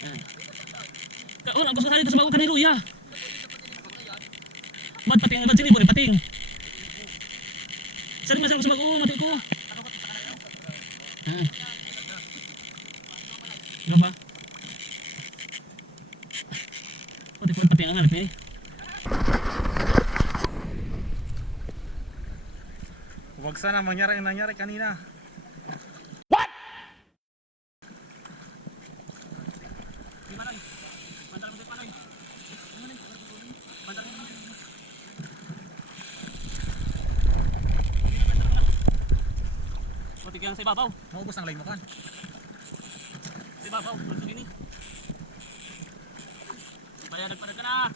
Ayan. Oh, ang gusto sa dito sa bago kanilo, ya. Ba't pating, ba't sinibo rin pating? Sali masang gusto mag-uwa, mati ko. Ano ba? Oh, di ko pating ang hanap eh. Huwag sana mangyari ang nangyari kanina. Matik yang sa ibabaw. Maubos ang line mo kan. Sa ibabaw, gusto gini. Bayad ka na.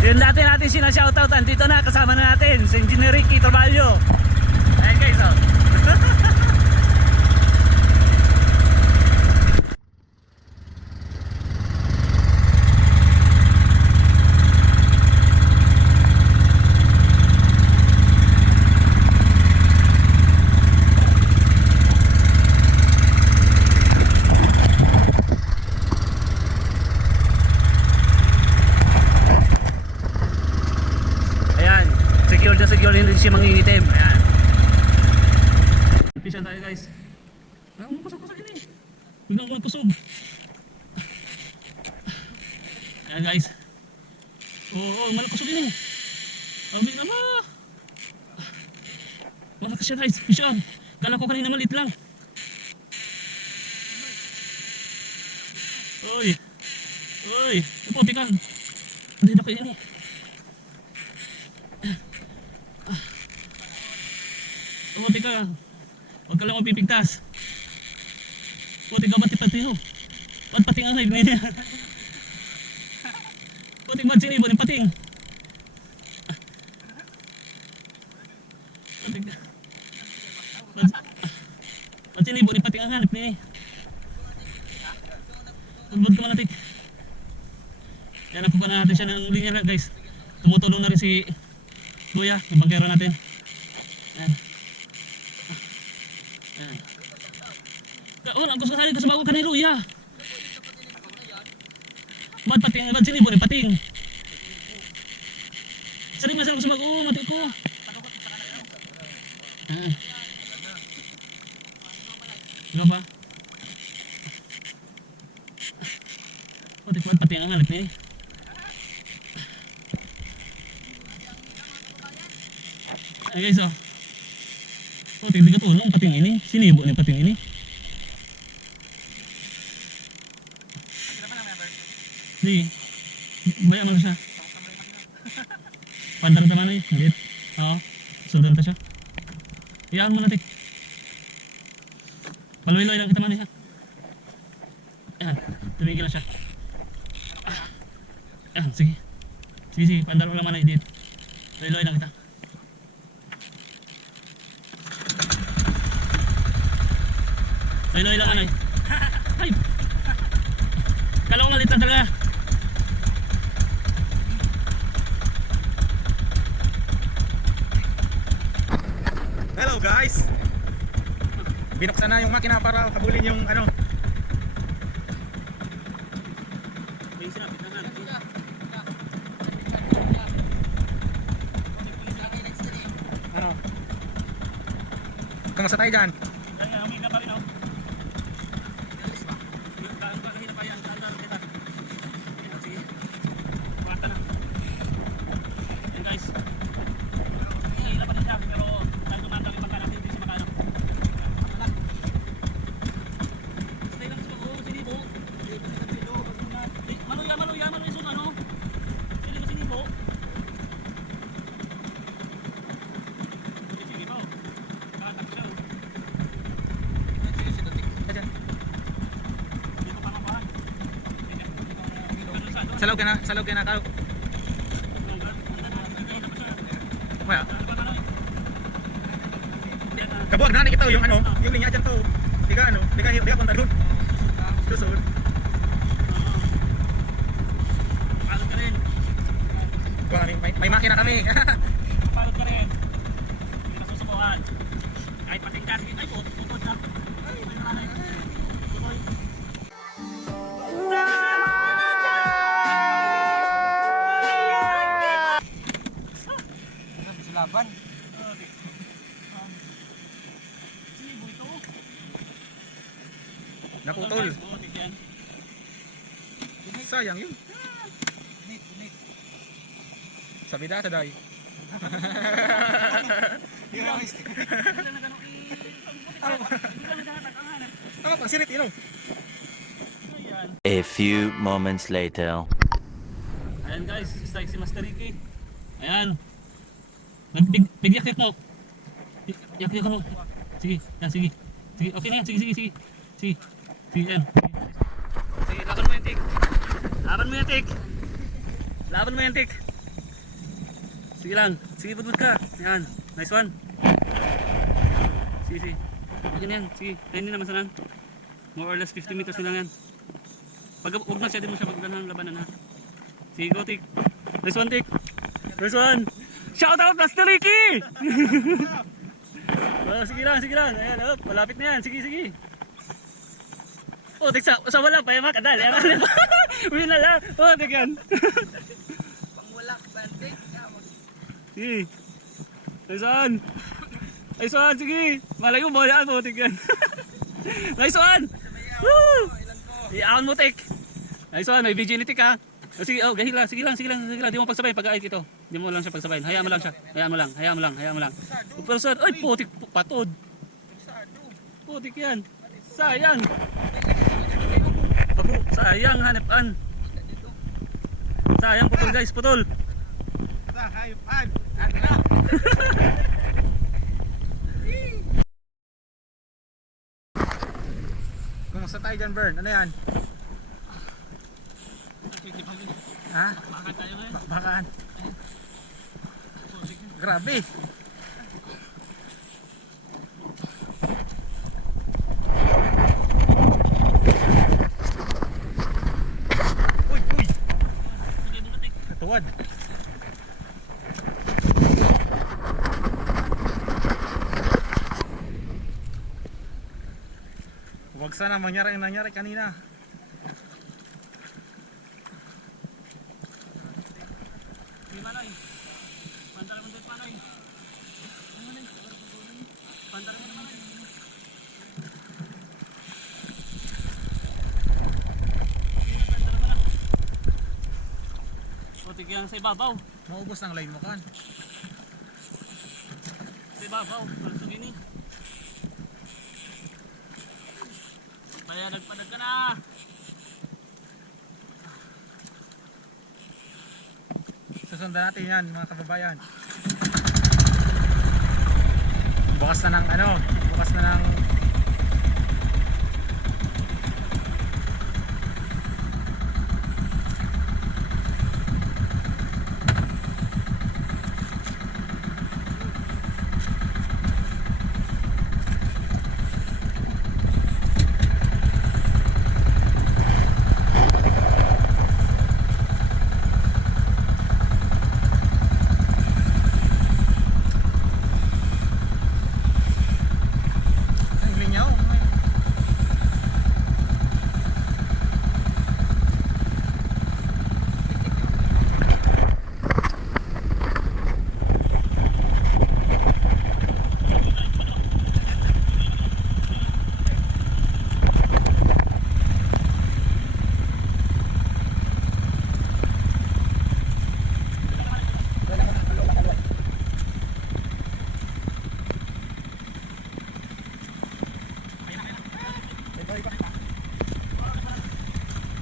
Yun dati natin sinashoutout, andito na, kasama na natin si Engineer Ricky Traballo. Ayan guys, oh. Secure hindi siya mangingitim. Ayan. Pisyan tayo guys. Kusog-kusog yun eh. Biglang magkusog. Ayan guys. Oo, malakusog yun eh. Abig na mo. Malakas siya guys. Pisyan. Kala ko kanina malit lang. Oy. Oy. Ito, pikan. Hindi na ko yun eh. Puti ka. Huwag ka lang mapipigtas. Puti ka pati-pati no. Ba't pating ang side niya? Puti ba't sinibo ng pating? Puti ka. Ba't sinibo ng pating ang hanap niya? Huwag ka malatik. Yan ako pa na natin siya ng linya na guys. Tumutulong na rin si Kuya, yung bangkero natin. Yan. Oh, ang gusto sa dito sa bago kanilo, ya. Ba't pating, ba't sinibo rin pating? Sali masang gusto mag-uwa, mati ko. Ano ba? Oh, di ko ba't pating ang hanap eh. Ay guys, oh. Oh, tingnan ka tulong pating ini. Sinibo ni pating ini. Di. Baya mo siya. Pandan ta mana yun. Oo. Sundan ta siya. Iyaan mo natin. Paluiloy lang kita man siya. Ayan. Tumigil na siya. Ayan. Sige. Sige. Pandan mo lang mana yun. Paluiloy lang kita. Paluiloy lang anay. Ay. Kalong ngalit na talaga. Hello guys. Binuksan na yung makina para habulin yung ano. Ano? Kamusta tayo dyan? Salaw ka na kao. Kaya. Kabuag na kita yung ano, yung linya dyan to. Diga punta doon. Susunod. Palot ka rin. May makina kami. Palot ka rin. Hindi ka susubukan. Kahit patingkas. Ay, putod na. Ay, may nanay. Tuloy. Laban. Sibo ito. Naputol. Butik yan. Sayang yun. Sabi da sa day. Ano pag sirit ino? A few moments later. Ayan guys, strike si Master Ricky. Ayan. Nagpigyak mo. Yak mo. Sige, yan, sige. Sige, okay na yan. Sige. Sige, yan. Sige, laban mo yan, Tik. Laban mo yan, Tik. Sige lang. Sige, budbud ka. Yan. Nice one. Sige. Okay na yan. Sige, tayo din naman sa nan. More or less 50 meters lang yan. Huwag na siya, din mo siya pagdanahan ng labanan ha. Sige, go, Tik. Nice one, Tik. Nice one. Shout out Master Ricky! Oh, sige lang. Ayan, oh, malapit na yan. Sige. Oh, Tik, sa wala pa, makadal. Uwi na lang. Oh, Tik yan. Pangwalak bandik. Sige. Nice one, sige. Malay mo, yan mo, Tik yan. Nice one! Woo! Iyaon mo, Tik. Nice one, may virginity ka. Oh, sige, gahil lang. Sige lang. Di mo pagsabayin pag-ait ito. Di mo lang siya pagsabayin. Hayaan mo lang siya. Hayaan mo lang. Pero ay, putik, patod. Putik yan. Sayang. Sayang, hanapan. Sayang, putol guys, putol. Haypan. Kumusta tayo dyan, Bern? Ano yan? Ha? Bakit tayo ngayon? Bakaan. Grabe. Uy. Sige, bumatik. Katuwad. Huwag sana mangyari ang nangyari kanina. Sige, Manoy. Pandara mo dito, Manoy. Pandara mo naman. Putik yan sa ibabaw. Maubos ng line mo kan. Sa ibabaw. Palso gini. Kaya nagpadag ka na. Susundan natin yan mga kababayan. Bukas na ng ang linyaw.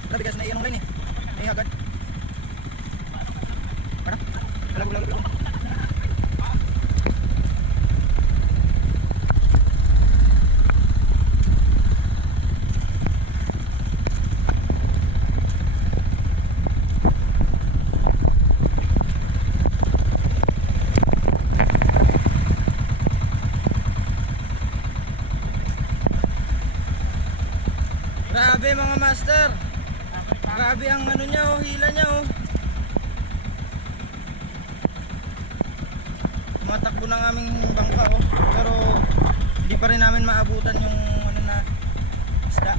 Nabigas na iyan ng line eh. Ay agad. Para? mga master. Grabe ang ano niya oh, hila niya oh. Matakbo ng aming bangka oh. Pero hindi pa rin namin maabutan yung ano na isda.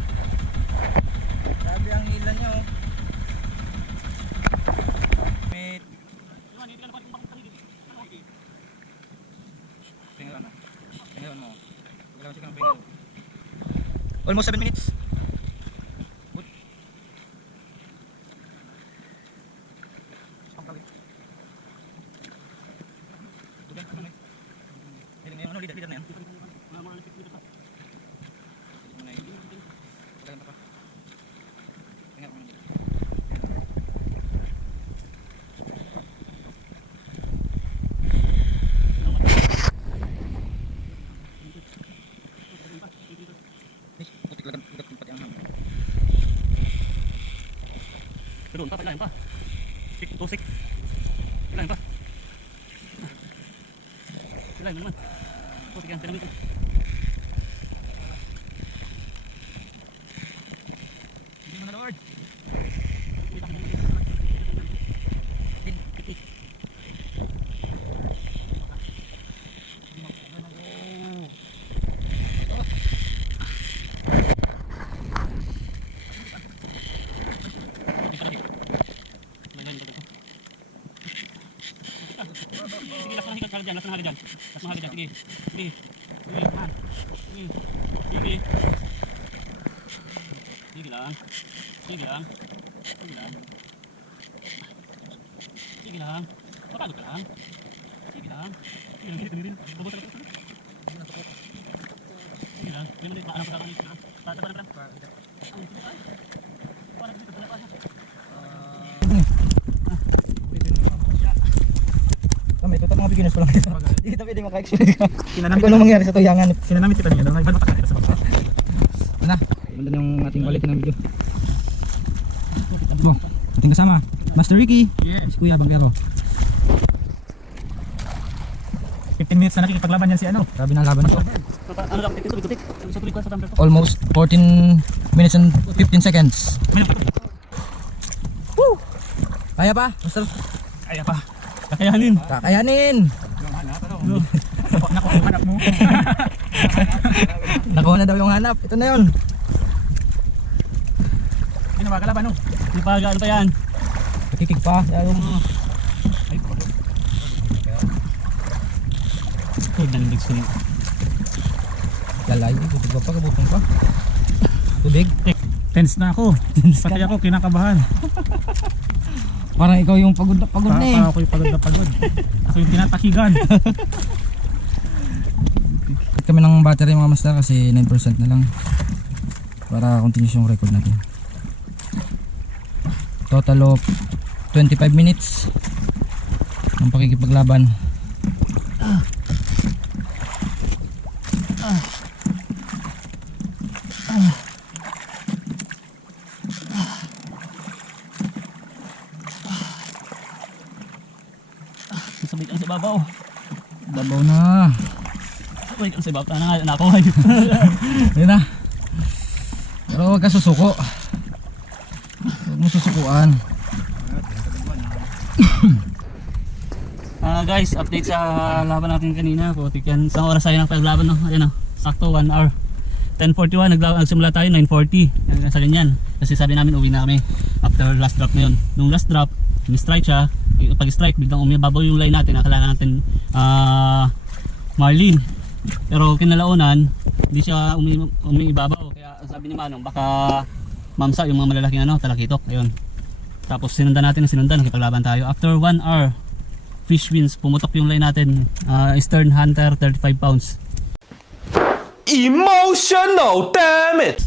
Grabe ang hila niya oh. May almost 7 minutes. Good. Leader na yan. Doon pa, pailalim pa. Sik, tusik. Pailalim pa. Pailalim naman. Tusik yan, pailalim ito. Hindi mo na Lord. Sige, lakas ng hagad dyan, lakas ng hagad dyan. Lakas ng hagad dyan, sige. Sige, sige, han. Sige, sige. Sige lang. Sige lang. Sige lang. Sige lang. Mapagod ka lang. Sige lang. Sige lang, hindi. Bubot ka lang. Sige lang. Hindi mo din, maalam pa ka kanina. Tata pa lang. Parang dito, pala pa siya. Ito mga beginners pa lang dito. Hindi kita pwede maka-experience ka. Kung anong mangyari sa tuyangan. Sinanamit kita niya, may balbatak kita sa bangka. Ano? Ganda yung ating balik ng video. Oh, ating kasama, Master Ricky. Yes. Si Kuya Bangkero. 15 minutes na nakikipaglaban yan si ano. Grabe na laban ito. Ano lang, tutik-tutik. Sa tulik ko sa tumbler ko. Almost 14 minutes and 15 seconds. Woo! Kaya pa, Master? Kaya pa. Kakayanin. Kakayanin! Naku, yung hanap mo. Nakuha na daw yung hanap. Ito na yun. Hindi na magkalaban no. Hindi pa, ano pa yan? Nakikig pa. Ay, polo. Huwag nanindig sa Lalay. Tubig pa, kabutong pa. Tubig. Tense na ako. Pati ako kinakabahan. Parang ikaw yung pagod na pagod na eh. Parang ako yung pagod na pagod. Ako yung tinatakigan. Kami ng battery mga master kasi 9% na lang. Para continuous yung record natin. Total of 25 minutes ng pakikipaglaban. Sabay ka sa babaw. Dabaw na. Sabay ka sa babaw. Tana nga, nako. Yun na. Pero huwag ka susuko. Huwag mo susukuan. Guys, update sa laban natin kanina. Putik yan. Isang oras tayo ng paglaban, no? Ayan, no? Sakto, 1 hour. 10:41, nagsimula tayo, 9:40. Sa ganyan. Kasi sabi namin, uwi na kami. After last drop na yun. Nung last drop, mi-strike siya. Pag-strike, biglang umibabaw yung line natin. Akala natin Marlin. Pero kinalaunan, hindi siya umibabaw. Kaya sabi ni Manong, baka mamsa yung mga malalaking talakitok. Ayun. Tapos sinundan natin, nakipaglaban tayo. After 1 hour, fish wins, pumutok yung line natin. Eastern Hunter, 35 pounds. Emotional, damn it!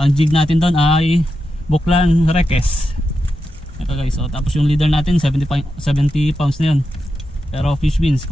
Ang jig natin doon ay Buklan Rekes. Ito guys, so, tapos yung leader natin 70 pounds na yun. Pero fish wins.